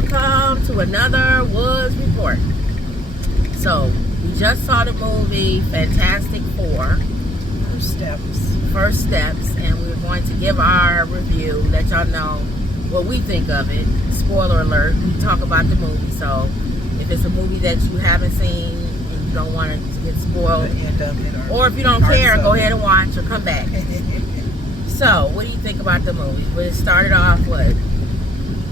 welcome to another Woods Report. So, we just saw the movie Fantastic Four. First Steps, and we're going to give our review, let y'all know what we think of it. Spoiler alert, we talk about the movie, so if it's a movie that you haven't seen and you don't want to get spoiled, or if you don't care, go ahead and watch or come back. So, what do you think about the movie? Well, it started off with...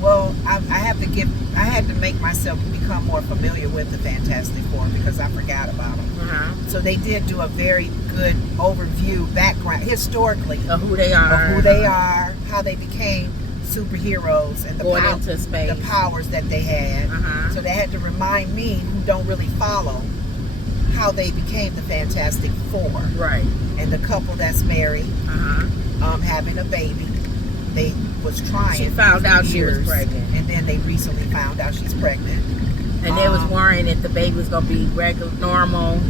Well, I had to make myself become more familiar with the Fantastic Four because I forgot about them. So they did do a very good overview, background, historically, of who they are, how they became superheroes, and the powers that they had. So they had to remind me, who don't really follow, how they became the Fantastic Four. Right. And the couple that's married, having a baby. They was trying. She found out she was pregnant, and then they recently found out she's pregnant. And they was worrying if the baby was gonna be regular, normal,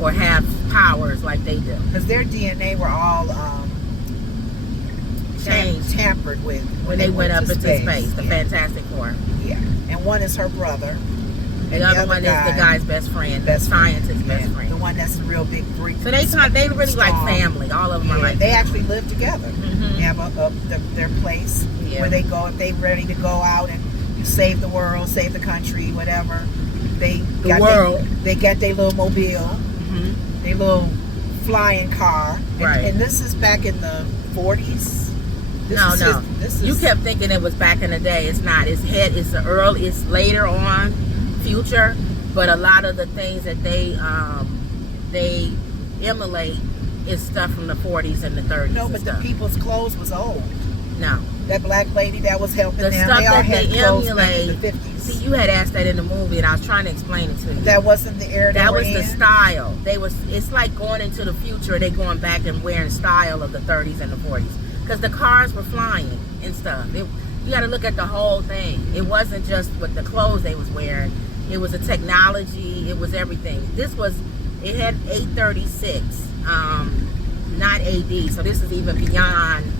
or have powers like they do. Because their DNA were all tampered with when they went up into space. The Fantastic Four. Yeah, and one is her brother. And the other one is the guy's best friend, the scientist's best friend. The one that's a real big freak. So they really like family. All of them are like they family. actually live together. They have their place where they go if they ready to go out and save the world, save the country, whatever. They got their little mobile, their little flying car. And this is back in the 40s. You kept thinking it was back in the day. It's not. It's later on. Future, but a lot of the things that they emulate is stuff from the 40s and the 30s. No, but the people's clothes was old. No, that black lady that was helping them, stuff they all that had they clothes emulate. in the 50s. See, you had asked that in the movie, and I was trying to explain it to you. That wasn't the era. That was the style. It's like going into the future. They going back and wearing style of the 30s and the 40s because the cars were flying and stuff. You got to look at the whole thing. It wasn't just what the clothes they was wearing. It was a technology. It was everything. It had 836, not AD. So this is even beyond.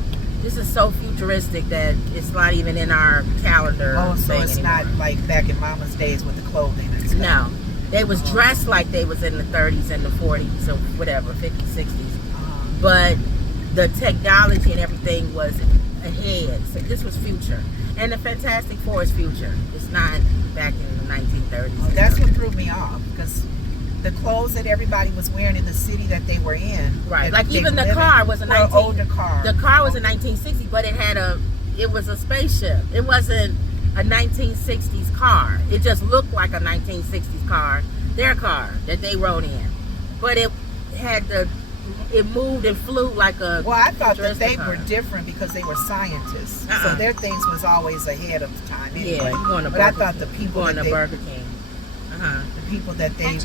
This is so futuristic that it's not even in our calendar. Oh, so it's anymore. Not like back in Mama's days with the clothing and stuff. No, they was dressed like they was in the 30s and the 40s or whatever, 50s, 60s. But the technology and everything was ahead. So this was future. And the Fantastic Four is future. It's not back in the 1930s. Oh, that's what threw me off, because the clothes that everybody was wearing in the city that they were in. Right. Like even the car was older car. The car was a 1960, but it was a spaceship. It wasn't a 1960s car. It just looked like a 1960s car, their car that they rode in. But it moved and flew like a... Well, I thought that they were different because they were scientists. So their things was always ahead of the time anyway. Yeah, you going to But I thought the people going to Burger King. The people that the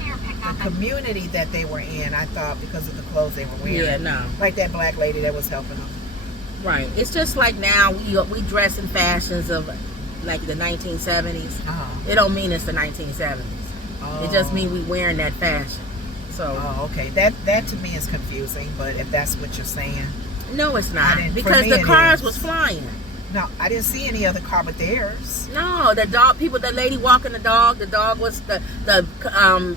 community that they were in, I thought because of the clothes they were wearing. Yeah, no. Like that black lady that was helping them. Right. It's just like now we dress in fashions of like the 1970s. It don't mean it's the 1970s. It just means we wearing that fashion. So. Oh, okay. That to me is confusing, but if that's what you're saying. No, it's not. Because the cars was flying. No, I didn't see any other car but theirs. No, the lady walking the dog was the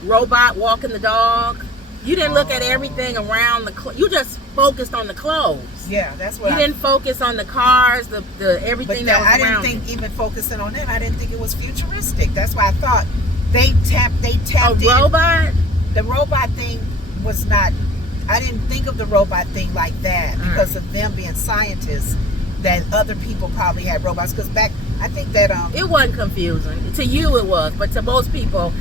robot walking the dog. You didn't look at everything around you just focused on the clothes. Yeah, that's what you didn't focus on the cars, the everything that was around. I didn't think even focusing on that, I didn't think it was futuristic. That's why I thought they tapped a robot? The robot thing was not, I didn't think of the robot thing like that because of them being scientists, that other people probably had robots. Because I think that... It wasn't confusing. To you it was, but to most people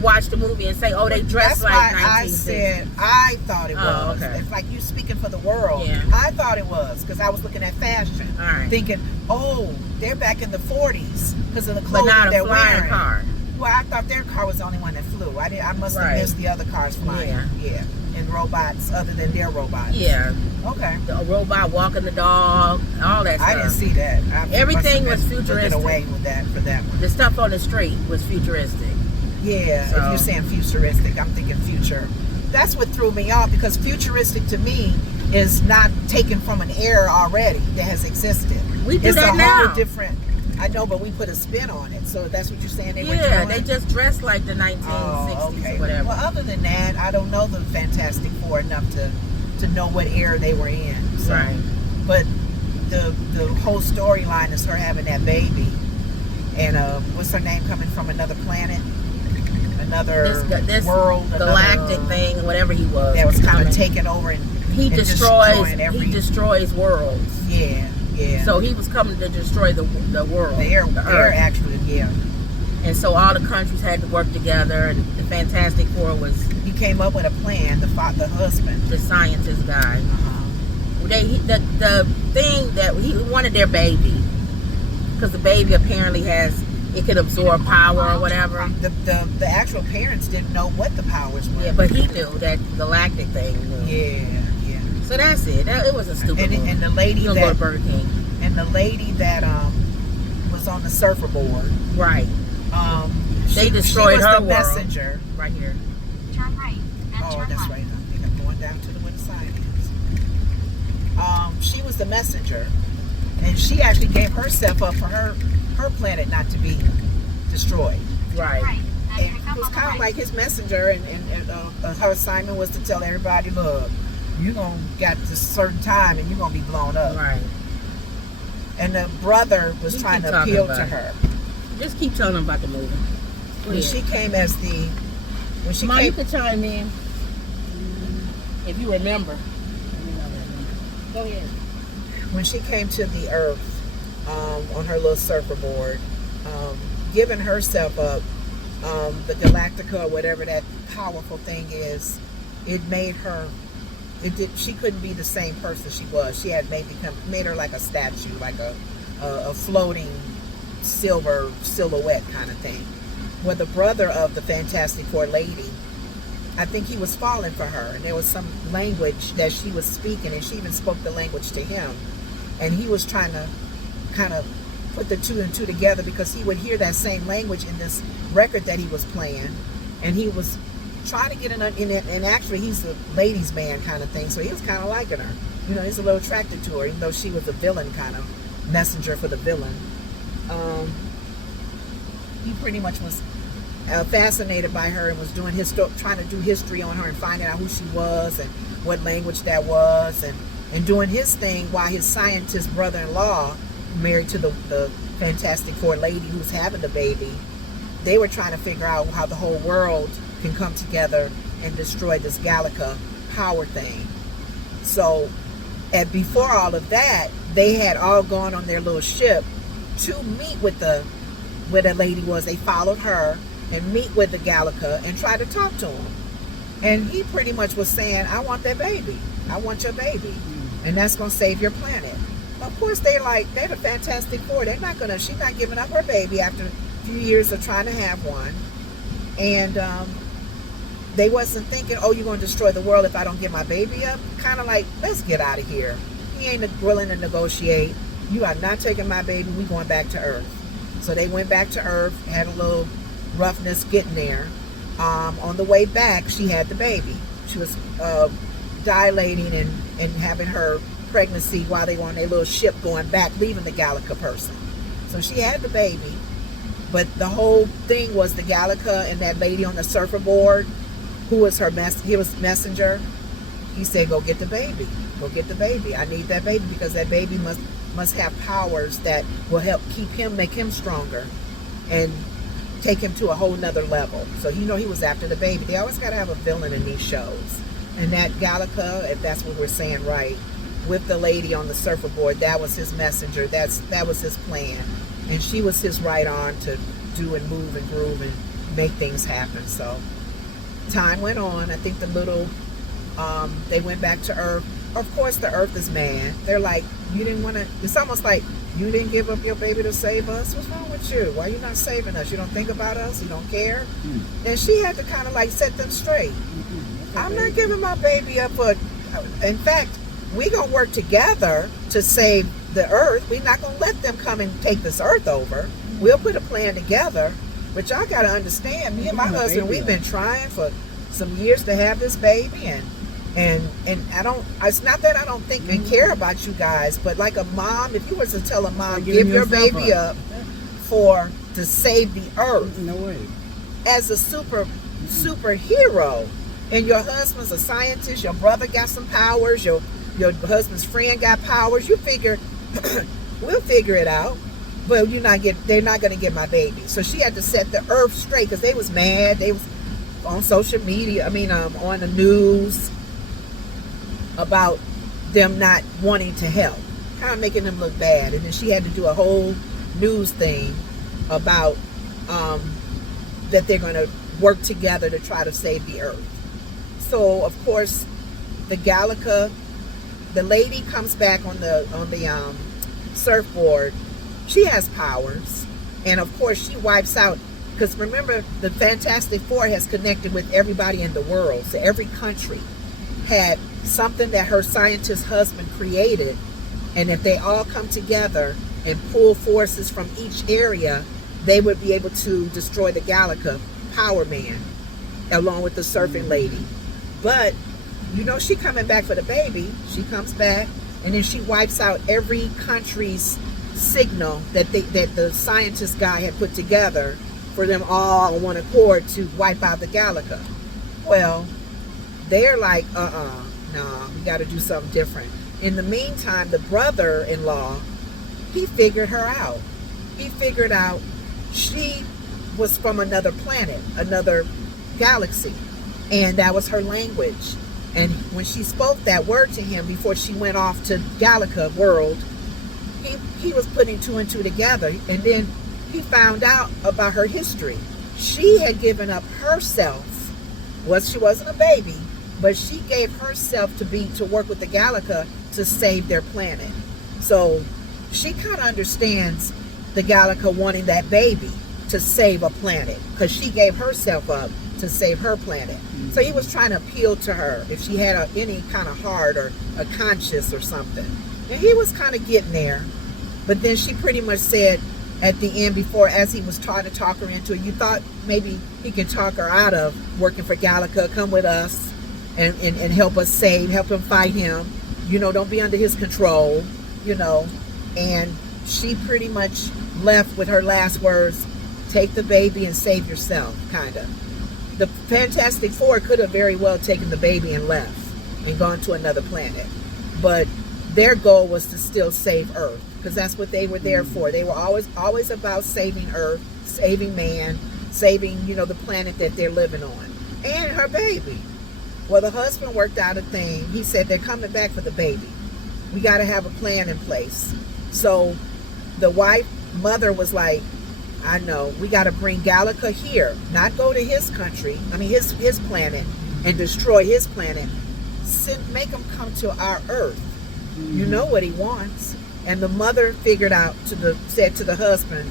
watch the movie and say, oh, they dress like 1960s. I said, I thought it was. Okay. It's like you speaking for the world. Yeah. I thought it was, because I was looking at fashion. Thinking, oh, they're back in the 40s because of the clothing they're wearing. Car. Well, I thought their car was the only one that flew. I must have missed the other cars flying. Yeah. And robots other than their robots. Yeah. Okay. A robot walking the dog, all that stuff. I didn't see that. Everything was futuristic. Away with that for that one. The stuff on the street was futuristic. Yeah. So, if you're saying futuristic, I'm thinking future. That's what threw me off, because futuristic to me is not taken from an era already that has existed. We do it's that a now. whole different. I know, but we put a spin on it. So that's what you're saying they were doing? Yeah, they just dressed like the 1960s or whatever. Well, other than that, I don't know the Fantastic Four enough to know what era they were in. So. Right. But the whole storyline is her having that baby. And what's her name, coming from another planet? Another this world? Galactic thing, whatever he was. That was kind of taken over and he destroys worlds. Yeah. Yeah. So he was coming to destroy the world. The air actually, yeah. And so all the countries had to work together, and the Fantastic Four was... He came up with a plan, the husband. The scientist guy. Uh-huh. The thing that he wanted their baby, because the baby apparently it could absorb power or whatever. The actual parents didn't know what the powers were. Yeah, but he knew that galactic thing. Yeah. So that's it. It was a stupid movie. And the lady You'll go to Burger King. And the lady that was on the surfer board. Right. They destroyed she was her the world. Messenger. Right here. Turn right. Oh, that's right. I think I'm going down to where the sign is. She was the messenger, and she actually gave herself up for her planet not to be destroyed. Right. And it was kind of like his messenger, and her assignment was to tell everybody, look, you're going to get this certain time and you're going to be blown up. Right. And the brother was trying to appeal to her. Just keep telling them about the movie. When she came you could chime in if you remember. Go ahead. When she came to the Earth on her little surfer board, giving herself up, the Galactica or whatever that powerful thing is, it made her. She couldn't be the same person she was. She had made her like a statue, like a floating silver silhouette kind of thing. Well, the brother of the Fantastic Four lady, I think he was falling for her, and there was some language that she was speaking, and she even spoke the language to him, and he was trying to kind of put the two and two together, because he would hear that same language in this record that he was playing, and he was trying to get in it, and actually he's a ladies' man kind of thing, so he was kind of liking her. He's a little attracted to her, even though she was a villain kind of messenger for the villain. He pretty much was fascinated by her and was doing trying to do history on her and finding out who she was and what language that was, and doing his thing while his scientist brother-in-law, married to the Fantastic Four lady who's having the baby, they were trying to figure out how the whole world can come together and destroy this Galactica power thing. So, before all of that, they had all gone on their little ship to meet with where the lady was. They followed her and meet with the Galactica and try to talk to him. And he pretty much was saying, I want that baby. I want your baby. And that's going to save your planet. Of course, they're the Fantastic Four. She's not giving up her baby after a few years of trying to have one. And they wasn't thinking, oh, you're going to destroy the world if I don't get my baby up. Kind of like, let's get out of here. He ain't willing to negotiate. You are not taking my baby. We're going back to Earth. So they went back to Earth, had a little roughness getting there. On the way back, she had the baby. She was dilating and having her pregnancy while they were on their little ship going back, leaving the Galactica person. So she had the baby, but the whole thing was the Galactica and that lady on the surfer board, who was he was messenger. He said, go get the baby. Go get the baby. I need that baby, because that baby must have powers that will help make him stronger and take him to a whole nother level. So he was after the baby. They always got to have a villain in these shows. And that Galactica, if that's what we're saying right, with the lady on the surfer board, that was his messenger. That was his plan. And she was his right arm to do and move and groove and make things happen. So time went on. I think they went back to Earth. Of course, the Earth is mad. They're like, you didn't want to, it's almost like, you didn't give up your baby to save us? What's wrong with you? Why are you not saving us? You don't think about us? You don't care? And she had to kind of like set them straight. I'm not giving my baby up for, in fact, we're going to work together to save the Earth. We're not going to let them come and take this Earth over. We'll put a plan together. But y'all got to understand, me and my husband, we've been trying for some years to have this baby, and it's not that I don't think and care about you guys, but like a mom, if you were to tell a mom, give your baby up, to save the earth. No way. As a superhero, and your husband's a scientist, your brother got some powers, your husband's friend got powers. You figure we'll figure it out, but they're not going to get my baby. So she had to set the earth straight because they was mad. They was on social media. On the news about them not wanting to help, kind of making them look bad. And then she had to do a whole news thing about that they're going to work together to try to save the earth. So of course the Galactus, the lady comes back on the surfboard. She has powers, and of course she wipes out, because remember the Fantastic Four has connected with everybody in the world. So every country had something that her scientist husband created, and if they all come together and pull forces from each area, they would be able to destroy the Galactus Power Man along with the surfing lady. But she coming back for the baby. She comes back, and then she wipes out every country's signal that the scientist guy had put together for them all on one accord to wipe out the Galactus. Well, they're like, no, we got to do something different. In the meantime, the brother-in-law, he figured her out. He figured out she was from another planet, another galaxy, and that was her language. And when she spoke that word to him before she went off to Galactus world, he was putting two and two together, and then he found out about her history. She had given up herself. She wasn't a baby, but she gave herself to work with the Galactus to save their planet. So she kind of understands the Galactus wanting that baby to save a planet, because she gave herself up to save her planet. So he was trying to appeal to her if she had any kind of heart or a conscience or something. And he was kind of getting there. But then she pretty much said at the end, as he was trying to talk her into it, you thought maybe he could talk her out of working for Galactus, come with us and help us help him fight him. Don't be under his control, And she pretty much left with her last words, take the baby and save yourself, kind of. The Fantastic Four could have very well taken the baby and left and gone to another planet. But their goal was to still save Earth, because that's what they were there for. They were always about saving Earth, saving man, saving, the planet that they're living on. And her baby. Well, the husband worked out a thing. He said they're coming back for the baby. We got to have a plan in place. So the mother was like, I know, we got to bring Galactus here, not go to his country, his planet, and destroy his planet. Make him come to our Earth. You know what he wants. And the mother said to the husband,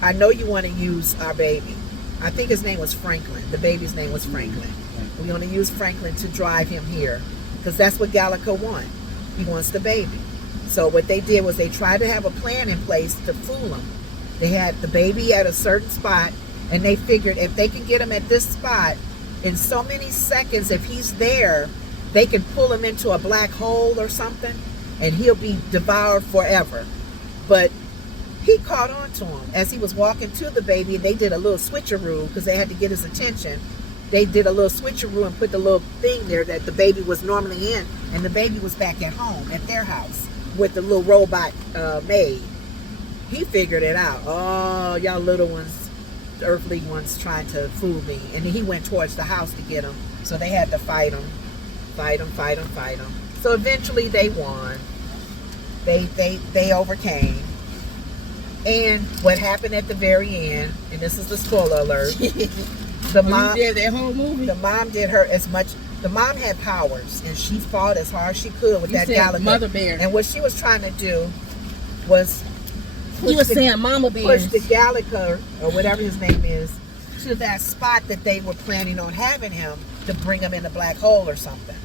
I know you want to use our baby. I think his name was Franklin. The baby's name was Franklin. We're going to use Franklin to drive him here, because that's what Galactus wants. He wants the baby. So what they did was they tried to have a plan in place to fool him. They had the baby at a certain spot, and they figured if they can get him at this spot, in so many seconds, if he's there, they can pull him into a black hole or something, and he'll be devoured forever. But he caught on to him as he was walking to the baby, and they did a little switcheroo because they had to get his attention. They did a little switcheroo and put the little thing there that the baby was normally in, and the baby was back at home at their house with the little robot maid. He figured it out. Oh, y'all little ones, earthly ones, trying to fool me. And then he went towards the house to get him. So they had to fight him. So eventually they won. They overcame. And what happened at the very end, and this is the spoiler alert, the mom did that whole movie. The mom did her as much. The mom had powers, and she fought as hard as she could with that Galactus. Mother bear. And what she was trying to do was saying Mama Bear. Push the Galactus, or whatever his name is, to that spot that they were planning on having him to bring him in a black hole or something.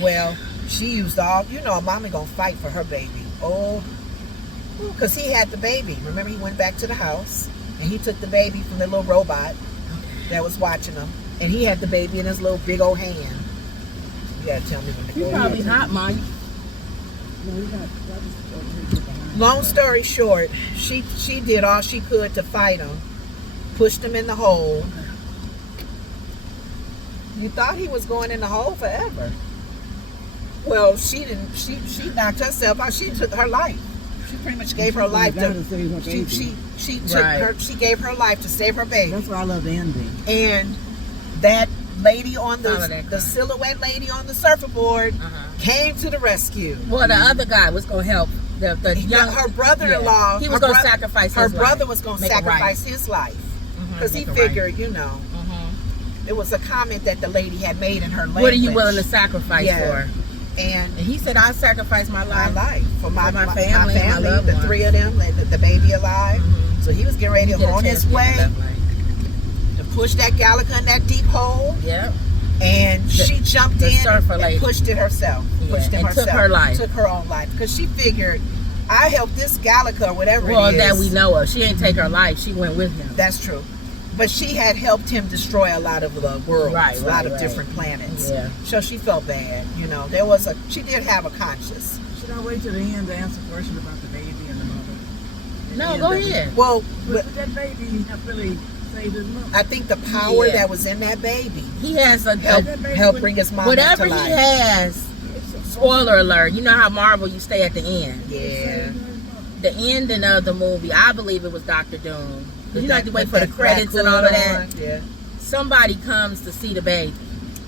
Well, she used all, a mama gonna fight for her baby. Oh, because he had the baby. Remember, he went back to the house, and he took the baby from the little robot that was watching him, and he had the baby in his little big old hand. You gotta tell me when to go. You probably hot, Ma. No, we got Long story short, she did all she could to fight him, pushed him in the hole. You thought he was going in the hole forever. Well, she didn't. She knocked herself out. She took her life. She pretty much gave her life to save her baby. She took her. She gave her life to save her baby. That's why I love the ending. And that lady on the silhouette lady on the surfboard came to the rescue. Well, the other guy was gonna help. The young her brother-in-law. He was gonna sacrifice. Her his brother life. was gonna Make it sacrifice right. his life because he Make it figured, right. you know, it was a comment that the lady had made in her language. What are you willing to sacrifice for? And he said, "I sacrificed my life, for my family, my loved the ones. 3 of them, the baby alive." So he was getting ready to go on his way to push that Galactus in that deep hole. Yep. And she jumped in and pushed it herself. Took her life. Took her own life because she figured, I helped this Galactus or whatever it is. Well, that we know of. She ain't take her life. She went with him. That's true. But she had helped him destroy a lot of the world, a lot of different planets. Yeah. So she felt bad. You know, she did have a conscience. Should I wait till the end to answer a question about the baby and the mother? No, go ahead. Well, but that baby have really saved his mother. I think the power that was in that baby. He has a help bring his mom whatever to life. he has. Spoiler alert! You know how Marvel, you stay at the end. Yeah. The ending of the movie, I believe it was Dr. Doom. Because you have to wait for the credits and all of that. Yeah. Somebody comes to see the baby.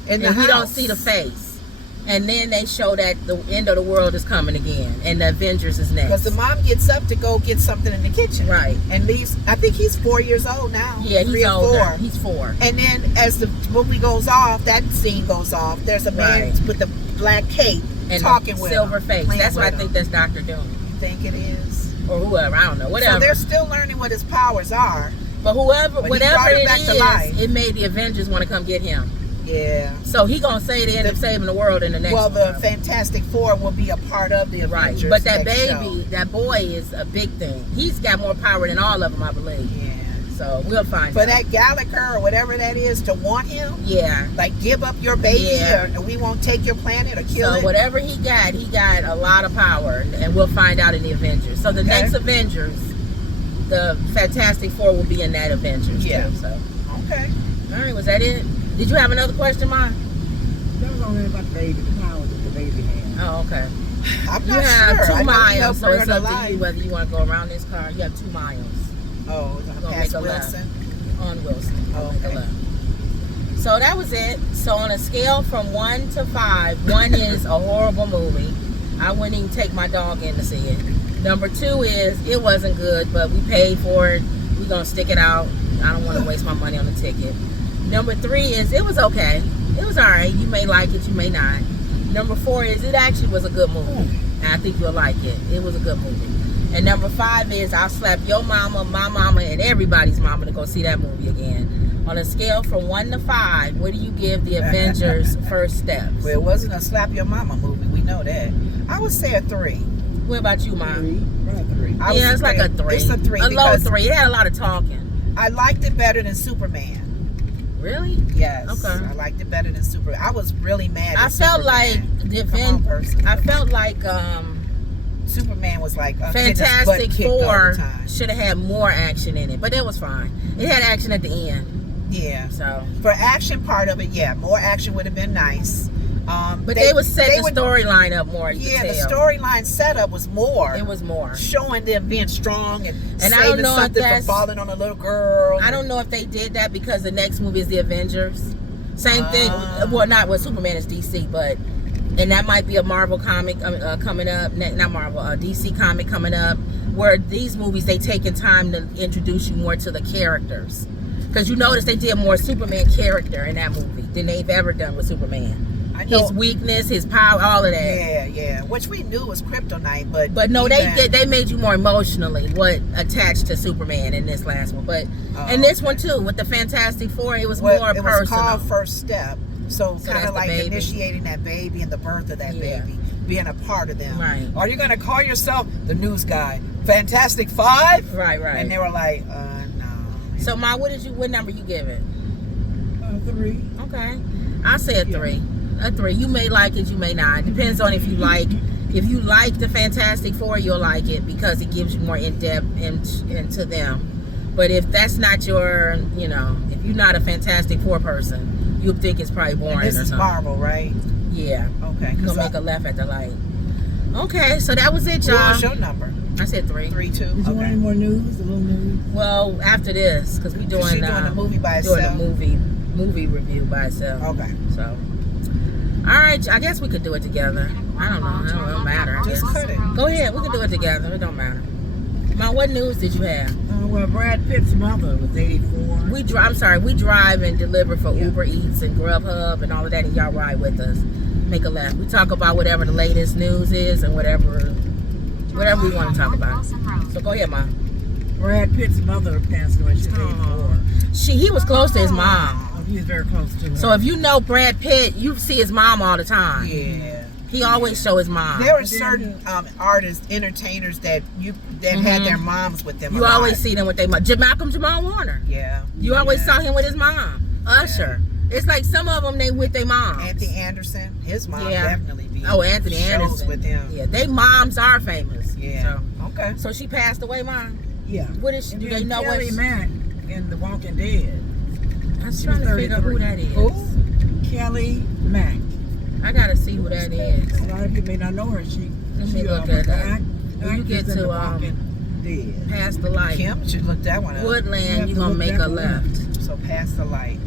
And we don't see the face. And then they show that the end of the world is coming again. And the Avengers is next. Because the mom gets up to go get something in the kitchen. Right. And leaves, I think he's 4 years old now. Yeah, he's older. He's 4. And then as the movie goes off, that scene goes off, there's a man with the black cape and talking with silver him, face. That's why I think that's Dr. Doom. You think it is? Or whoever, I don't know, whatever. So they're still learning what his powers are. But whatever it is, life. It made the Avengers want to come get him. Yeah. So he gonna say they end up saving the world in the next. Well, the Fantastic Four will be a part of the Avengers. Right. But that baby, that boy is a big thing. He's got more power than all of them, I believe. Yeah. So we'll find For out. that Galactus or whatever that is to want him. Yeah. Like give up your baby or we won't take your planet or kill it. So whatever he got a lot of power, and we'll find out in the Avengers. So the next Avengers, the Fantastic Four will be in that Avengers too. So. Okay. All right. Was that it? Did you have another question, Ma? That was only about the baby, the power that the baby had. Oh, okay. I'm you not have sure. 2 miles, so it's up to you whether you want to go around this car. You have 2 miles. Oh, past Wilson? On Wilson. Oh, okay. So that was it. So on a scale from 1 to 5, 1 is a horrible movie. I wouldn't even take my dog in to see it. Number 2 is it wasn't good, but we paid for it. We're going to stick it out. I don't want to waste my money on the ticket. Number 3 is it was okay. It was all right. You may like it, you may not. Number 4 is it actually was a good movie. And I think you'll like it. It was a good movie. And number 5 is I'll slap your mama, my mama, and everybody's mama to go see that movie again. On a scale from 1 to 5, what do you give the Avengers First Steps? Well, it wasn't a slap your mama movie. We know that. I would say a 3. What about you, Ma? 3. Right, 3. Yeah, it's like a 3. It's a 3. A low 3. It had a lot of talking. I liked it better than Superman. Really? Yes. Okay. I liked it better than Superman. I was really mad at I felt Superman. like the event. I felt like Superman was like Fantastic Four should have had more action in it, but it was fine. It had action at the end. Yeah. So for action part of it, yeah, more action would have been nice. But they would set the storyline up more. Yeah, the storyline setup was more. It was more showing them being strong and saving I don't know something from falling on a little girl. I don't know if they did that because the next movie is the Avengers. Same thing. Well, not what Superman is DC, but and that might be a Marvel comic coming up. Not Marvel, a DC comic coming up. Where these movies they taking time to introduce you more to the characters, because you notice they did more Superman character in that movie than they've ever done with Superman. His weakness, his power, all of that. Yeah. Which we knew was kryptonite, but no, they made you more emotionally attached to Superman in this last one. But and this one too with the Fantastic Four, it was more personal. It was called First Step, so kind of like initiating that baby and the birth of that baby, being a part of them. Right. Are you gonna call yourself the news guy, Fantastic Five? Right. And they were like, no. So, Ma, what number you give it? 3. Okay, I say a 3. A 3. You may like it, you may not. Depends on if you like If you like the Fantastic Four, you'll like it because it gives you more in-depth into them. But if that's not your, you know, if you're not a Fantastic Four person, you'll think it's probably boring. And this is Marvel, right? Yeah. Okay. You're gonna make a left at the light. Okay, so that was it, y'all. What was your number? I said 3. 3, 2. Did you want any more news? A little news? Well, after this, because we're doing, She's doing a movie by herself. Doing a movie review by itself. Okay. So, all right, I guess we could do it together. I don't know. It don't matter. I Just guess. cut it. Go ahead. We can do it together. It don't matter. Mom, what news did you have? Well, Brad Pitt's mother was 84. We drive and deliver for Uber Eats and Grubhub and all of that, and y'all ride with us. Make a left. We talk about whatever the latest news is and whatever we want to talk about. So go ahead, Mom. Brad Pitt's mother passed away. She's 84. He was close to his mom. Oh, he was very close to her. So if you know Brad Pitt, you see his mom all the time. Yeah. He always show his mom. There are certain artists, entertainers that had their moms with them. You always see them with their mom. Jamal Warner. Yeah. You always saw him with his mom. Usher. It's like some of them they with their mom. Anthony Anderson, his mom Yeah. definitely be. Oh, Anthony shows Anderson with him. Yeah, they moms are famous. Yeah. Okay. So she passed away, Mom. Yeah. What is she? And Do then they know what? Kelly Mack in The Walking Dead. I'm trying to figure out who that is. Who? Kelly Mack. I gotta see who that is. A lot of people may not know her. She look at that. When you actress get in to The Walking Dead. past the light, Kim should look that one up. Woodland, you to gonna look make that a one left. So past the light.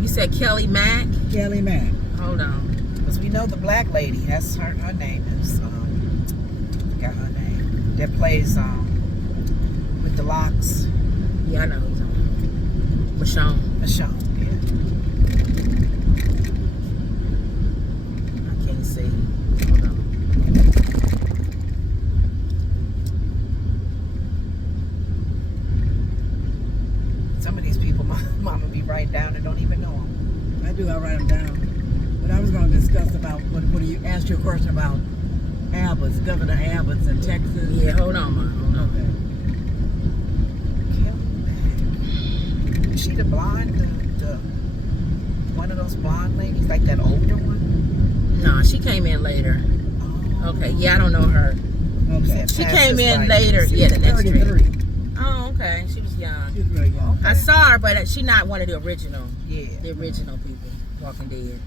You said Kelly Mack. Kelly Mack. Hold on. Because we know the black lady. That's her name is got her name. That plays with the locks. Yeah, I know who's on. Michonne. Michonne. Yeah. I can't see. Hold on. Some of these people, mama be writing down and don't even know them. I do. I write them down. But I was going to discuss about what do you ask you a question about Abbott's, Governor Abbott's in Texas. Yeah, hold on, Ma. Hold on. Kelly Mack. Is she the blonde? The one of those blonde ladies, like that older one? No, she came in later. Oh. Okay, yeah, I don't know her. Okay. She Past came this in light. later. Yeah, the next 33. street. Oh, okay. She was young. She's really young. I saw her, but she not one of the original Yeah. people, Walking Dead.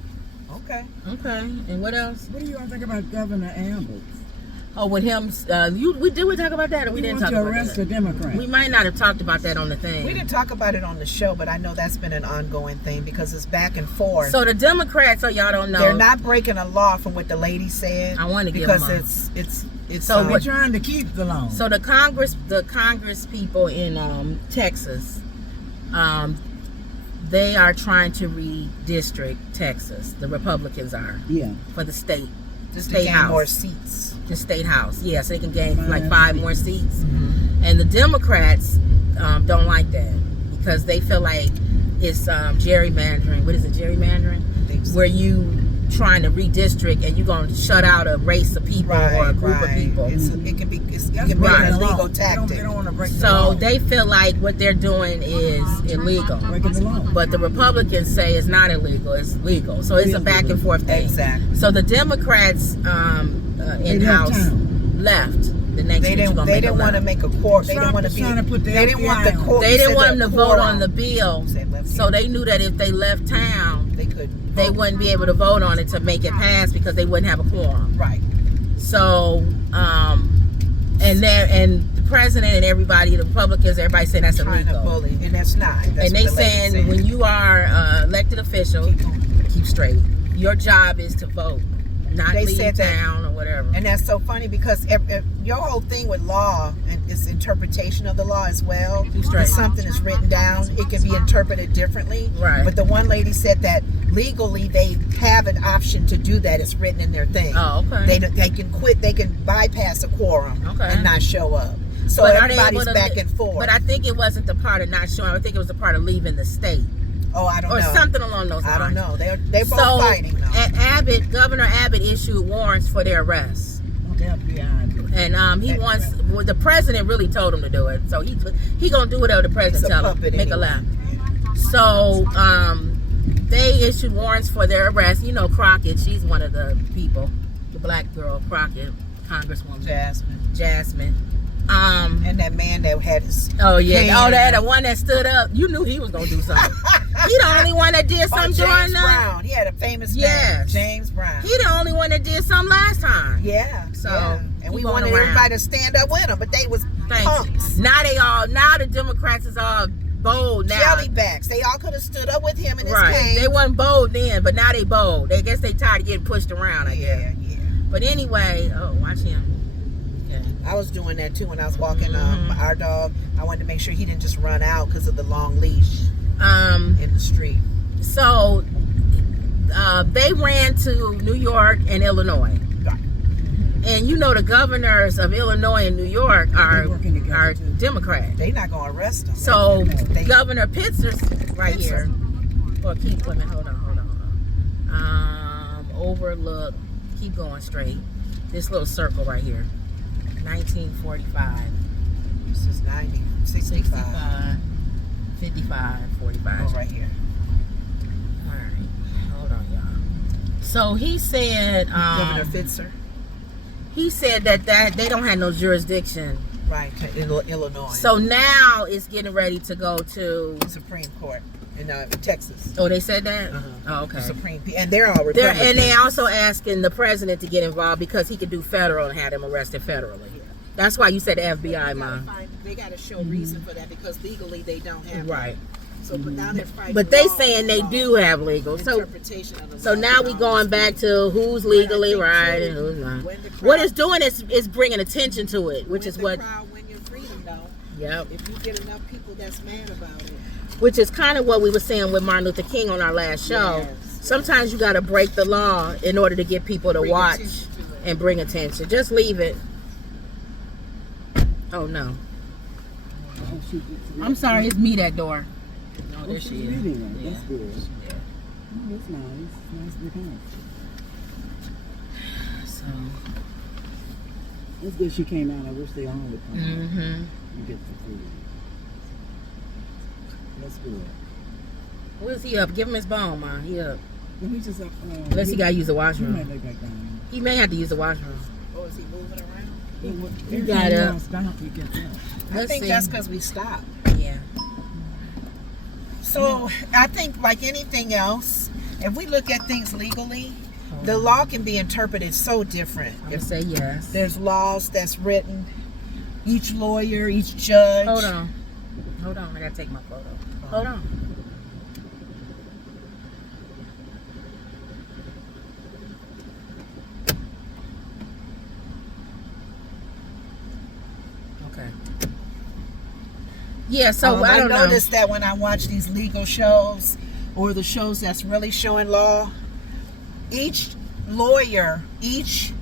Okay. Okay, and what else? What do you all think about Governor Abbott's? Oh, with him, we talk about that, or we didn't talk to about arrest a that? Democrat. We might not have talked about that on the thing. We didn't talk about it on the show, but I know that's been an ongoing thing because it's back and forth. So the Democrats, so y'all don't know, they're not breaking a law from what the lady said. I want to give because them it's So We're trying to keep the law. So the Congress people in Texas, they are trying to redistrict Texas. The Republicans are for the state just state to gain house. more seats. The state house, yeah, so they can gain like 5 5 more seats. Mm-hmm. And the Democrats don't like that because they feel like it's gerrymandering. What is it, gerrymandering? I think so. Where you trying to redistrict and you're going to shut out a race of people or a group of people. It can be Right. an illegal They tactic. don't want to break the So law. they feel like what they're doing is illegal. Breaking the law. But the Republicans say it's not illegal, it's legal. So it's a back and forth thing. Exactly. So the Democrats in-house left the next They week. didn't want to make a court. They didn't want to be. trying to put the They didn't want the FBI on. court. They didn't want them to vote on the bill. bill. So they knew that if they left town, They could. they wouldn't be able to vote on it to make it pass because they wouldn't have a quorum. Right. So, and the president and everybody, the Republicans, everybody saying that's Trying to illegal. bully, and that's not. That's And they what the lady saying said. when you are elected official, keep straight. Your job is to vote, not They leave said that- town or whatever. And that's so funny because if your whole thing with law and its interpretation of the law as well, Straight. if something is written down, it can be interpreted differently. Right. But the one lady said that legally they have an option to do that. It's written in their thing. Oh, okay. They can quit. They can bypass a quorum Okay. and not show up. So But are they everybody's able to back and forth. But I think it wasn't the part of not showing. I think it was the part of leaving the state oh, I don't or know. something along those lines. I don't know. They're both So fighting though. Governor Abbott issued warrants for their arrest. The FBI. And he wants. Well, the president really told him to do it, so he gonna do whatever the president It's a tell him. puppet Make a anyway. left. So they issued warrants for their arrest. You know Crockett. She's one of the people. The black girl Crockett, Congresswoman Jasmine. And that man that had his the one that stood up. You knew he was gonna do something. He the only one that did something during James Brown. He had a famous name, James Brown. He the only one that did something last time. Yeah. So and we wanted everybody to stand up with him, but they was punks. Now the Democrats is all bold now. Jellybacks. They all could have stood up with him in his case. They wasn't bold then, but now they bold. I guess they tired of getting pushed around, I guess. Yeah. But anyway, watch him. I was doing that too when I was walking our dog. I wanted to make sure he didn't just run out because of the long leash in the street. So they ran to New York and Illinois. Right. And you know the governors of Illinois and New York are Democrats. They're not going to arrest them. So Governor Pitzer's right here. Or keep women. Hold on. Overlook. Keep going straight. This little circle right here. 1945. This is 90, 65, 55, 45. Oh, right here. All right. Hold on, y'all. So he said... Governor Fitzer. He said that they don't have no jurisdiction. Right, in Illinois. So now it's getting ready to go to... Supreme Court in Texas. Oh, they said that? Oh, okay. The Supreme... And they're all Republicans. And they also asking the president to get involved because he could do federal and have them arrested federally. That's why you said the FBI, Mom. They got to show reason for that because legally they don't have right. So, but now they're fighting. But they saying they do have legal. So now we going back to who's legally right and who's not. What it's doing is bringing attention to it, which is what. When your freedom, though. Yep. If you get enough people that's mad about it. Which is kind of what we were saying with Martin Luther King on our last show. Yes. Sometimes you got to break the law in order to get people to watch and bring attention. Just leave it. Oh no. I'm sorry, it's me that door. Oh, there she is. Yeah. That's good. Yeah. Oh, that's nice. Nice big house. So it's good she came out. I wish they all would come out and get the food. That's good. Where's he up? Give him his bone, Ma. He up. Well, he just up. Unless he got to use the washroom. He may back down. He may have to use the washroom. Oh, is he moving around? He got up. I think that's because we stopped. Yeah. So I think like anything else, if we look at things legally, the law can be interpreted so different. I'm gonna say yes. There's laws that's written. Each lawyer, each judge. Hold on. I gotta take my photo. Hold on. Yeah, so I noticed that when I watch these legal shows or the shows that's really showing law, each lawyer, each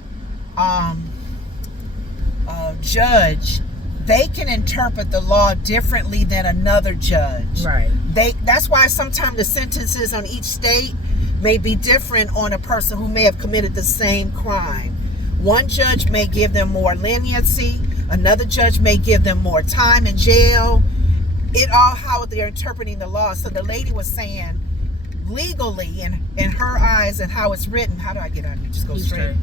judge, they can interpret the law differently than another judge. Right. That's why sometimes the sentences on each state may be different on a person who may have committed the same crime. One judge may give them more leniency. Another judge may give them more time in jail. It all how they're interpreting the law. So the lady was saying legally in her eyes and how it's written, how do I get out of here? Just go straight.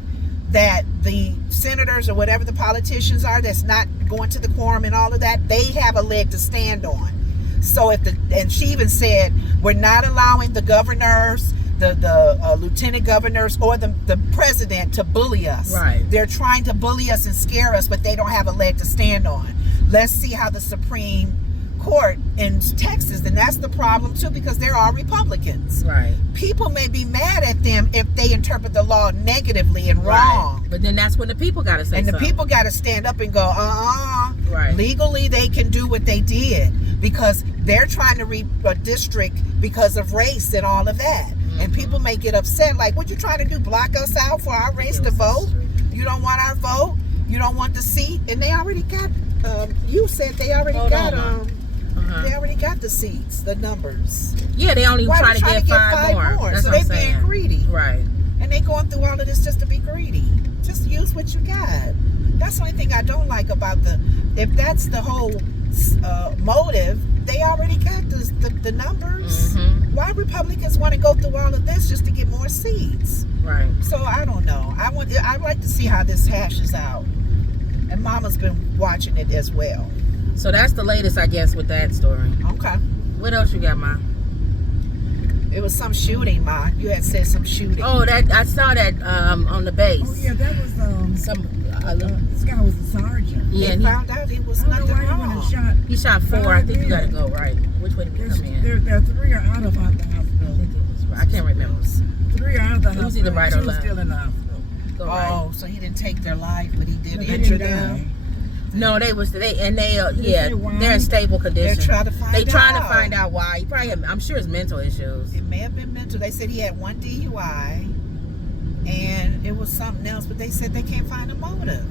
That the senators or whatever the politicians are that's not going to the quorum and all of that, they have a leg to stand on. So and she even said, we're not allowing the governors, the lieutenant governors or the president to bully us. Right. They're trying to bully us and scare us, but they don't have a leg to stand on. Let's see how the Supreme Court in Texas, and that's the problem too, because they're all Republicans. Right. People may be mad at them if they interpret the law negatively and wrong. But then that's when the people got to say something. And the people got to stand up and go, Right. Legally, they can do what they did because they're trying to redistrict because of race and all of that. And people may get upset, like, what you trying to do, block us out for our race to vote? You don't want our vote? You don't want the seat? And they already got, you said they already they already got the seats, the numbers. Yeah, they only trying to get five more. That's so they being greedy. Right. And they going through all of this just to be greedy. Just use what you got. That's the only thing I don't like about if that's the whole motive, they they already got the numbers. Mm-hmm. Why Republicans want to go through all of this just to get more seats? Right. So I don't know. I'd like to see how this hashes out. And Mama's been watching it as well. So that's the latest, I guess, with that story. Okay. What else you got, Ma? It was some shooting, Ma. You had said some shooting. Oh, that I saw that on the base. Oh yeah, that was this guy was a sergeant. Yeah, They and found out it was I don't know nothing why he went and wrong. shot. he shot 4. I think you gotta go right. Which way did we come in? There are 3 are out of the I hospital. think it was right. I can't remember. 3 are out of the It was hospital. either right or 2 are left. still in the hospital. Go right. Oh, so he didn't take their life, but he did But they injure didn't them. die. No, they say why? they're in stable condition. They're trying to find They trying to out. find out why. He probably had, I'm sure it's mental issues. It may have been mental. They said he had 1 DUI, and it was something else, but they said they can't find a motive.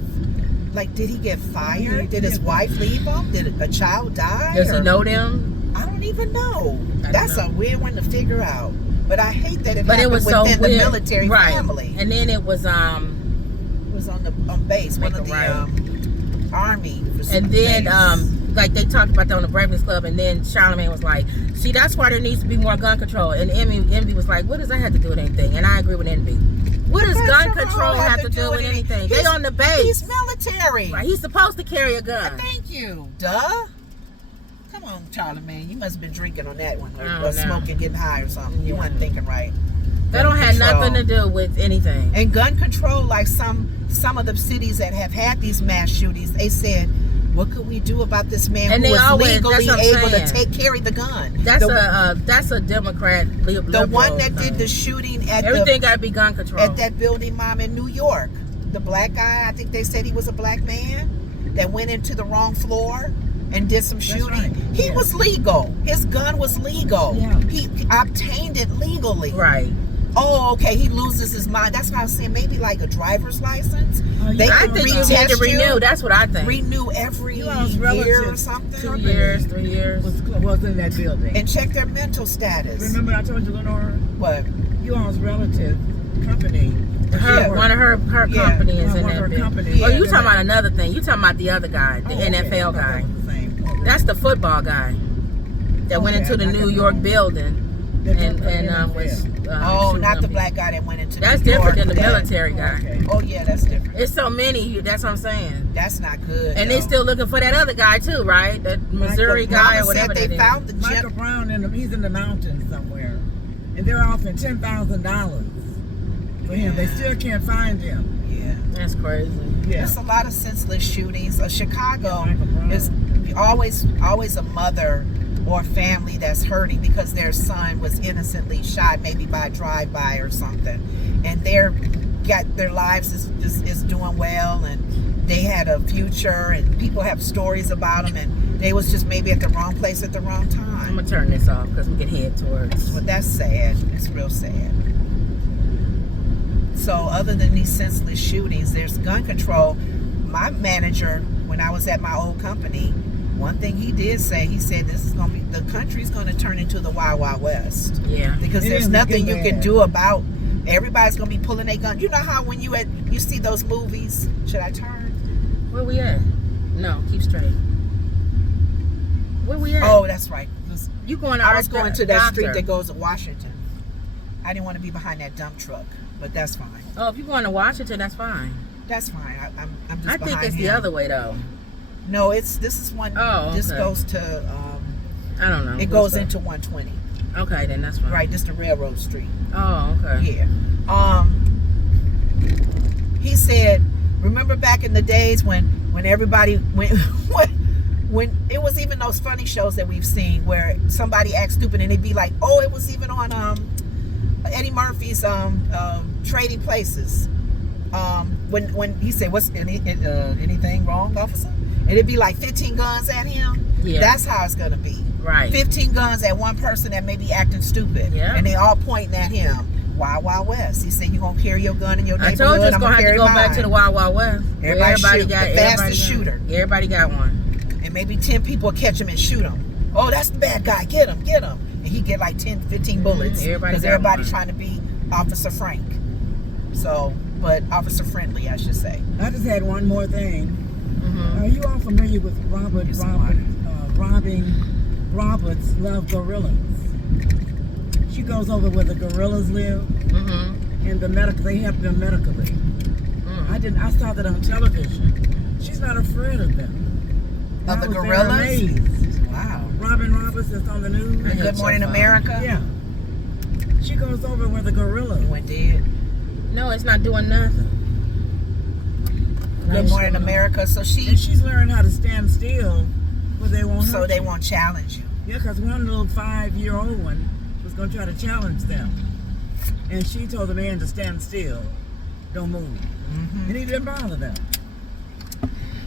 Like, did he get fired? Did his wife leave him? Did a child die? Does he Or- know them? I don't even know. I don't That's know. a weird one to figure out. But I hate that it But it happened was so within the weird. military Right. family. And then it was It was on base, one Make of it the right. army. and then base. like they talked about that on the Breakfast Club, and then Charlamagne was like, see, that's why there needs to be more gun control. And Envy was like, what does that have to do with anything? And I agree with Envy. What does gun control have to do with anything? They on the base. He's military. Right, he's supposed to carry a gun. Thank you. Duh. Come on, Charlamagne. You must have been drinking on that one, I or don't know. smoking, getting high or something. You Yeah. weren't thinking right. That Gun don't have control. nothing to do with anything. And gun control, like some of the cities that have had these mass shootings, they said, what could we do about this man And who they was always- legally that's what I'm able saying. to carry the gun? That's a Democrat. The one that did the shooting at everything got to be gun control. at that building, Mom, in New York. The black guy, I think they said he was a black man that went into the wrong floor and did some shooting. right. He Yeah. was legal. His gun was legal. Yeah. He obtained it legally. Right. Oh, okay. He loses his mind. That's why I was saying maybe like a driver's license. Oh, They yeah. I could think you need to retest renew. you. That's what I think. Renew every You all's year or relatives. something. 2 years, 3 years. was in that building. And check their mental status. Remember I told you, Lenora, What? you all's relative company. Her, one of her Yeah. company is One in of that her building. companies. Oh, you Yeah. talking about another thing. You talking about the other guy, the Oh, okay. NFL I thought guy. that was the same. Okay. That's the football guy that went Okay, into the I New got York that. building and was. Oh, shooting not the them. black guy that went into That's New different York than the that- military guy. Okay. Oh, yeah, that's different. It's so many. That's what I'm saying. That's not good. And yo. they still looking for that other guy too, right? That Missouri Michael guy Mama or whatever said that they is. found the Michael jet. Brown, he's in the mountains somewhere. And they're offering $10,000 for him. They still can't find him. Yeah. That's crazy. Yeah. There's a lot of senseless shootings. Chicago Michael Brown. is always a mother or family that's hurting because their son was innocently shot, maybe by a drive-by or something, and their lives is doing well, and they had a future, and people have stories about them, and they was just maybe at the wrong place at the wrong I'm time. gonna turn this off because we can head towards. But that's sad. It's real sad. So other than these senseless shootings, there's gun control. My manager, when I was at my old company, one thing he did say, he said the country's gonna turn into the Wild Wild West. Yeah. Because It there's is nothing getting you can bad. do about. Everybody's gonna be pulling their gun. You know how when you see those movies? Should I turn? Where we at? No, keep straight. Where we at? Oh, that's right. you going? I was going to that doctor. street that goes to Washington. I didn't want to be behind that dump truck, but that's fine. Oh, if you're going to Washington, that's fine. That's fine. I'm just. I think behind it's the him. other way though. No, this is one. Oh, This okay. goes to. I don't know. It goes into 120. Okay, then that's fine. Right, just the railroad street. Oh, okay. Yeah. He said, remember back in the days when everybody when it was even those funny shows that we've seen where somebody acts stupid and it'd be like, oh, it was even on Eddie Murphy's Trading Places. When he said, what's anything wrong, officer? And it'd be like 15 guns at him. Yeah. That's how it's gonna be. Right. 15 guns at one person that may be acting stupid. Yeah. And they all pointing at him. Wild Wild West. He said, you gonna carry your gun in your I neighborhood? told you it's I'm gonna have to carry go mine. back to the Wild Wild West. Where Everybody shoot. The fastest shooter. Everybody got one. And maybe 10 people catch him and shoot him. Oh, that's the bad guy. Get him. And he get like 10, 15 bullets. Everybody Because got everybody's one. trying to be Officer Frank. So, but Officer Friendly, I should say. I just had one more thing. Mm-hmm. Are you all familiar with robbing Roberts love gorillas. She goes over where the gorillas live, and they help them medically. I saw that on television. She's not afraid of them. Of the gorillas? Wow. Robin Roberts is on the news. Good Morning America? Yeah. She goes over where the gorillas went dead. No, it's not doing nothing. Good Morning America. So she's learned how to stand still where they won't so they won't challenge you. Yeah, because one little 5-year-old one was going to try to challenge them. And she told the man to stand still. Don't move. And he didn't bother them.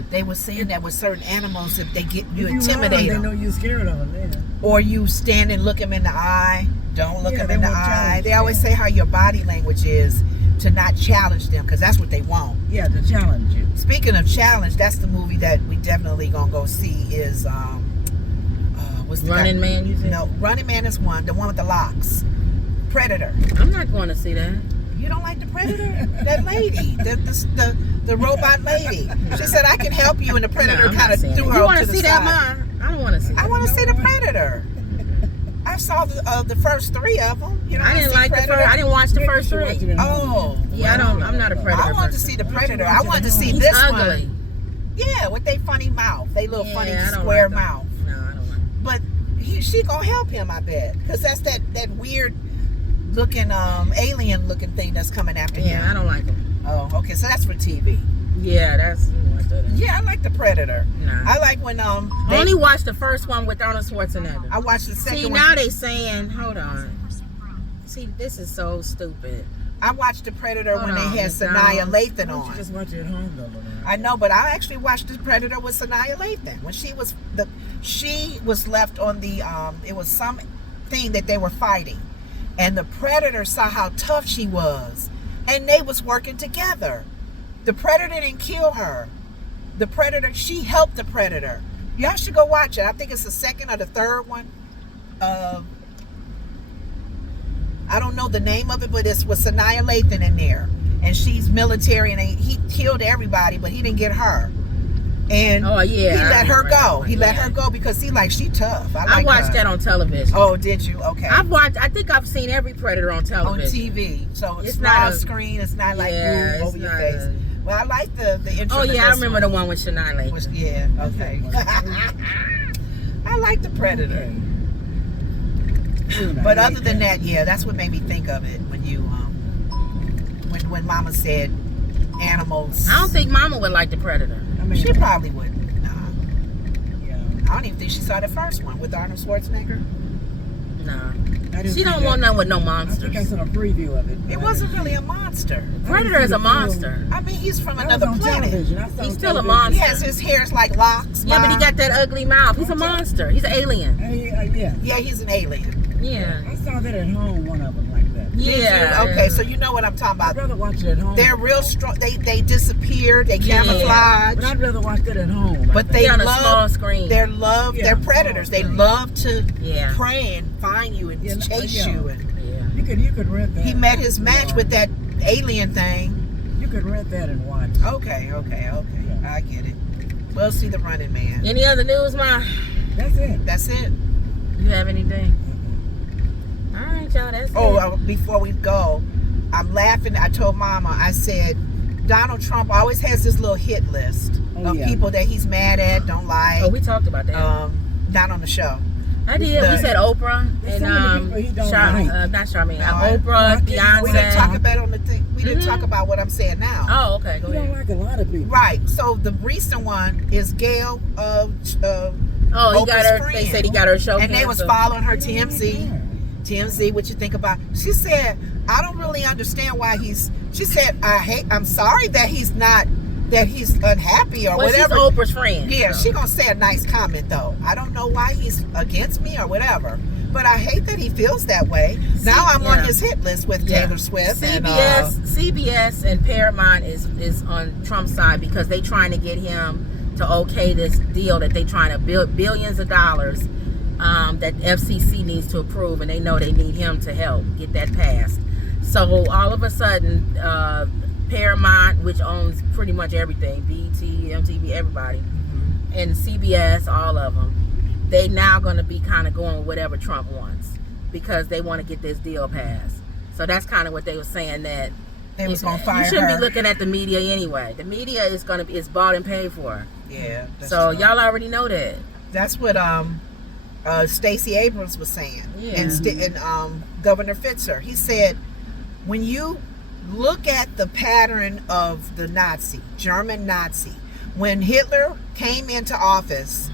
They were saying that with certain animals, if they get you if intimidate them, them. They know you're scared of them then. Or you stand and look them in the eye. Don't look them in the eye. They always say how your body language is to not challenge them, because that's what they want. Yeah, to challenge you. Speaking of challenge, that's the movie that we definitely gonna go see is what's the Running Man, you said? No, Running Man is one. The one with the locks. Predator. I'm not going to see that. You don't like the Predator? That lady, the robot lady. She said, I can help you, and the Predator kind of threw her over to the side. You want to see that, Ma? I don't want to see that. I want to see the Predator. I saw the first 3 of them. You know, I didn't like Predator. I didn't watch the first 3. Oh. Yeah, I'm not a Predator. I wanted to see the Predator. I wanted to see this one. Yeah, with their funny mouth. They little funny square mouth. No, I don't like it. But she gonna help him, I bet. Because that's that weird looking alien looking thing that's coming after him. Yeah, I don't like him. Oh, okay. So that's for TV. Yeah, that's. Yeah, I like the Predator. Nah. I like when I only watched the first one with Arnold Schwarzenegger. I watched the second one. See, now they saying, hold on. See, this is so stupid. I watched the Predator when they had Sanaa Lathan on. You just watch it at home though. I know, but I actually watched the Predator with Sanaa Lathan when she was left on the it was some thing that they were fighting, and the Predator saw how tough she was, and they was working together. The Predator didn't kill her. The Predator, she helped the Predator. Y'all should go watch it. I think it's the second or the third one. I don't know the name of it, but it's with Sanaa Lathan in there. And she's military, and he killed everybody, but he didn't get her. And he let her go. He let her go because she tough. I watched that on television. Oh, did you? Okay. I think I've seen every Predator on television. On TV. So it's not a screen. It's not like over your face. Well, I like the intro. Oh, yeah, I remember the one with Sanaa Lathan. Yeah, okay. I like the Predator. But other than that, yeah, that's what made me think of it when you, when Mama said animals. I don't think Mama would like the Predator. I mean, she probably wouldn't. Nah. Yeah. I don't even think she saw the first one with Arnold Schwarzenegger. Nah. She don't want nothing with no monsters. I think I saw a preview of it. It wasn't really a monster. Predator is a monster. I mean, he's from another planet. He's still a monster. He has his hair's like locks. Yeah, but he got that ugly mouth. He's a monster. He's an alien. Yeah, he's an alien. Yeah. I saw that at home, one of them like that. Yeah. Okay, so you know what I'm talking about. I'd rather watch it at home. They're real strong. They disappear. They camouflage. But I'd rather watch it at home. But they on love a small screen. They're predators. They love to prey and find you and chase you. And you could rent that. He met his match with that alien thing. You could rent that and watch. Okay. Yeah. I get it. We'll see the Running Man. Any other news, Ma? That's it. You have anything? All right, y'all. That's it. Before we go, I'm laughing. I told Mama, I said, Donald Trump always has this little hit list of people that he's mad at, don't like. Oh, we talked about that. Not on the show. I did. We said Oprah and not Charmaine. Oprah, Beyonce. We didn't talk about on the thing. We didn't talk about what I'm saying now. Oh, okay. Go ahead. You don't like a lot of people. Right. So the recent one is Gail of he got her. Friend. They said he got her show. And they was following her TMZ. TMZ, what you think about? She said, I don't really understand why she said, I'm sorry that he's unhappy or whatever. She's Oprah's friend. Yeah, she gonna say a nice comment though. I don't know why he's against me or whatever. But I hate that he feels that way. Now I'm on his hit list with Taylor Swift. CBS and Paramount is on Trump's side because they trying to get him to okay this deal that they trying to build billions of dollars that FCC needs to approve, and they know they need him to help get that passed. So all of a sudden, Paramount, which owns pretty much everything, BET, MTV, everybody, and CBS, all of them, they now going to be kind of going with whatever Trump wants because they want to get this deal passed. So that's kind of what they were saying, that they was going to fire her. You shouldn't be looking at the media anyway. The media is it's bought and paid for. Yeah. So y'all already know that. That's what Stacey Abrams was saying. Yeah. And Governor Fitzer, he said, when you look at the pattern of the German Nazi, when Hitler came into office,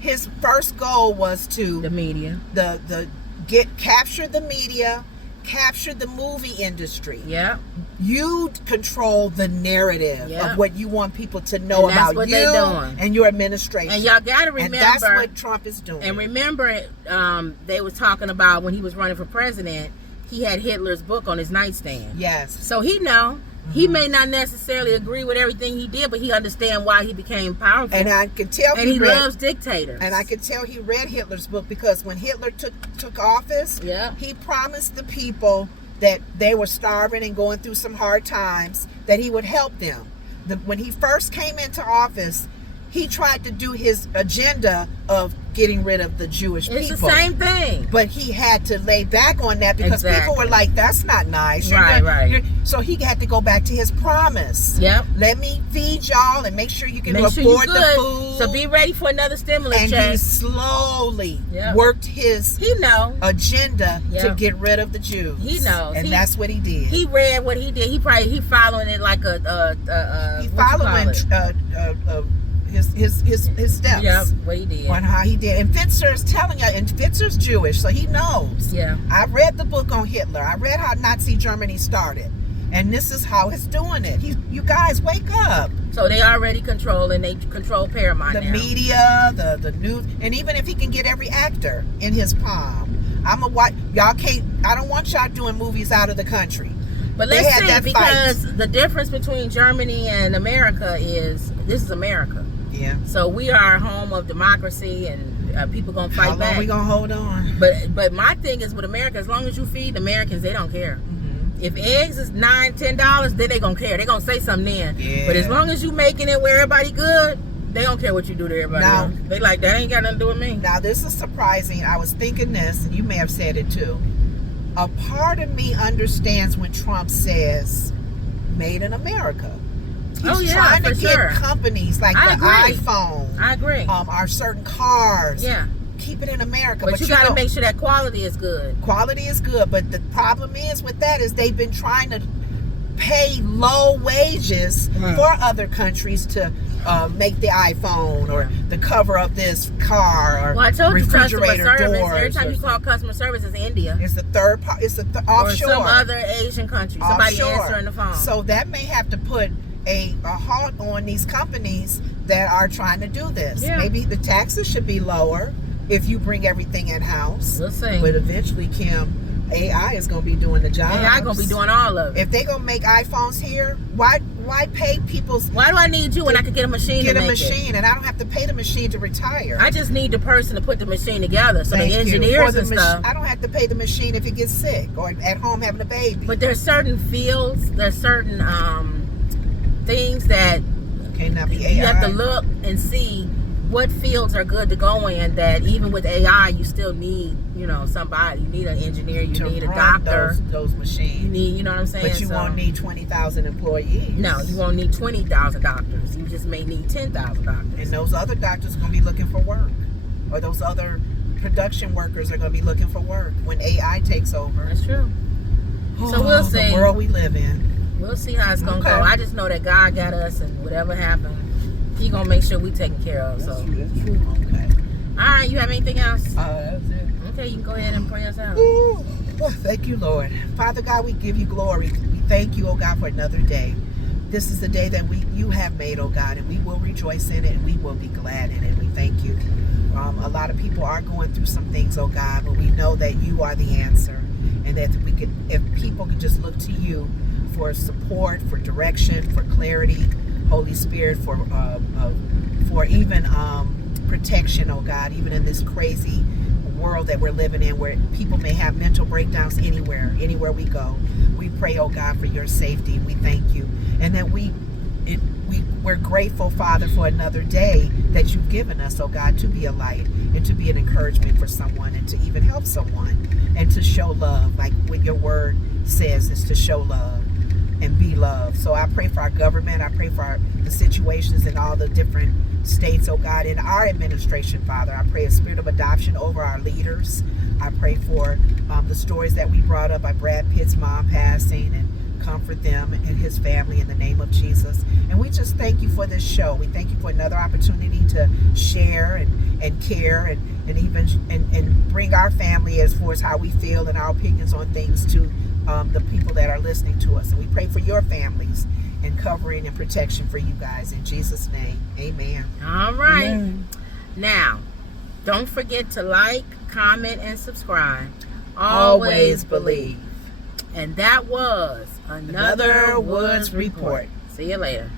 his first goal was to the media, capture the media, capture the movie industry. Yeah. You control the narrative Yeah. of what you want people to know about you and your administration. And y'all got to remember, and that's what Trump is doing. And remember, they was talking about when he was running for president, he had Hitler's book on his nightstand. Yes. So he know. He may not necessarily agree with everything he did, but he understands why he became powerful. And I can tell he loves dictators. And I can tell he read Hitler's book, because when Hitler took office, he promised the people that they were starving and going through some hard times, that he would help them. When he first came into office, he tried to do his agenda of getting rid of the Jewish people. It's the same thing. But he had to lay back on that because people were like, that's not nice. Right. So he had to go back to his promise. Yep. Let me feed y'all and make sure you can afford the food. So be ready for another stimulus check. And he slowly worked his agenda to get rid of the Jews. He knows. And that's what he did. He read what he did. He following it like he following his steps. Yeah, what he did. On how he did. And Fitzer's telling you, and Fitzer's Jewish, so he knows. Yeah. I read the book on Hitler. I read how Nazi Germany started. And this is how it's doing it. You guys, wake up. So they already control, and they control Paramount the now. Media, the news, and even if he can get every actor in his palm. Y'all can't, I don't want y'all doing movies out of the country. But let's see, because the difference between Germany and America is, this is America. Yeah. So we are home of democracy, and people gonna fight back. How long we gonna hold on? But my thing is with America, as long as you feed Americans, they don't care. Mm-hmm. If eggs is $9, $10, then they gonna care. They gonna say something then. Yeah. But as long as you making it where everybody good, they don't care what you do to everybody else. They like, that ain't got nothing to do with me. Now this is surprising. I was thinking this, and you may have said it too. A part of me understands when Trump says "Made in America." He's trying to get companies like the iPhone. I agree. Our certain cars. Yeah. Keep it in America. But you got to make sure that quality is good. Quality is good, but the problem is with that is they've been trying to pay low wages for other countries to make the iPhone or the cover of this car or I told you refrigerator customer service. doors. Every time you call customer service, it's India. It's the third part. It's the offshore. Or some other Asian country. Somebody answering the phone. So that may have to put a halt on these companies that are trying to do this. Yeah. Maybe the taxes should be lower if you bring everything in house. We'll see. But eventually, Kim, AI is going to be doing the job. AI going to be doing all of it. If they're going to make iPhones here, why pay people's... Why do I need you when I can get a machine to make it? Get a machine, and I don't have to pay the machine to retire. I just need the person to put the machine together. So the engineers and stuff. I don't have to pay the machine if it gets sick or at home having a baby. But there's certain fields, there's certain things that cannot be AI. You have to look and see what fields are good to go in, that even with AI you still need, somebody. You need an engineer, you need a doctor. Those machines. You need, you know what I'm saying? But you won't need 20,000 employees. No, you won't need 20,000 doctors. You just may need 10,000 doctors. And those other doctors are going to be looking for work. Or those other production workers are going to be looking for work when AI takes over. That's true. So we'll see. The world we live in. We'll see how it's going to go. I just know that God got us, and whatever happened, He going to make sure we taken care of. That's true. Okay. All right, you have anything else? That's it. Okay, you can go ahead and pray us out. Ooh. Oh, thank you, Lord. Father God, we give you glory. We thank you, oh God, for another day. This is the day that you have made, oh God, and we will rejoice in it, and we will be glad in it. We thank you. A lot of people are going through some things, oh God, but we know that you are the answer, and that if people could just look to you for support, for direction, for clarity, Holy Spirit, for even protection, oh God, even in this crazy world that we're living in, where people may have mental breakdowns anywhere we go. We pray, oh God, for your safety. We thank you, and that we we're grateful, Father, for another day that you've given us, oh God, to be a light and to be an encouragement for someone and to even help someone and to show love, like what your word says is to show love and be loved. So I pray for our government. I pray for the situations in all the different states, oh God, in our administration, Father. I pray a spirit of adoption over our leaders. I pray for the stories that we brought up by Brad Pitt's mom passing, and comfort them and his family in the name of Jesus. And we just thank you for this show. We thank you for another opportunity to share and care and even and bring our family as far as how we feel and our opinions on things to the people that are listening to us. And we pray for your families and covering and protection for you guys. In Jesus' name, amen. All right. Amen. Now, don't forget to like, comment, and subscribe. Always believe. And that was another Woods Report. See you later.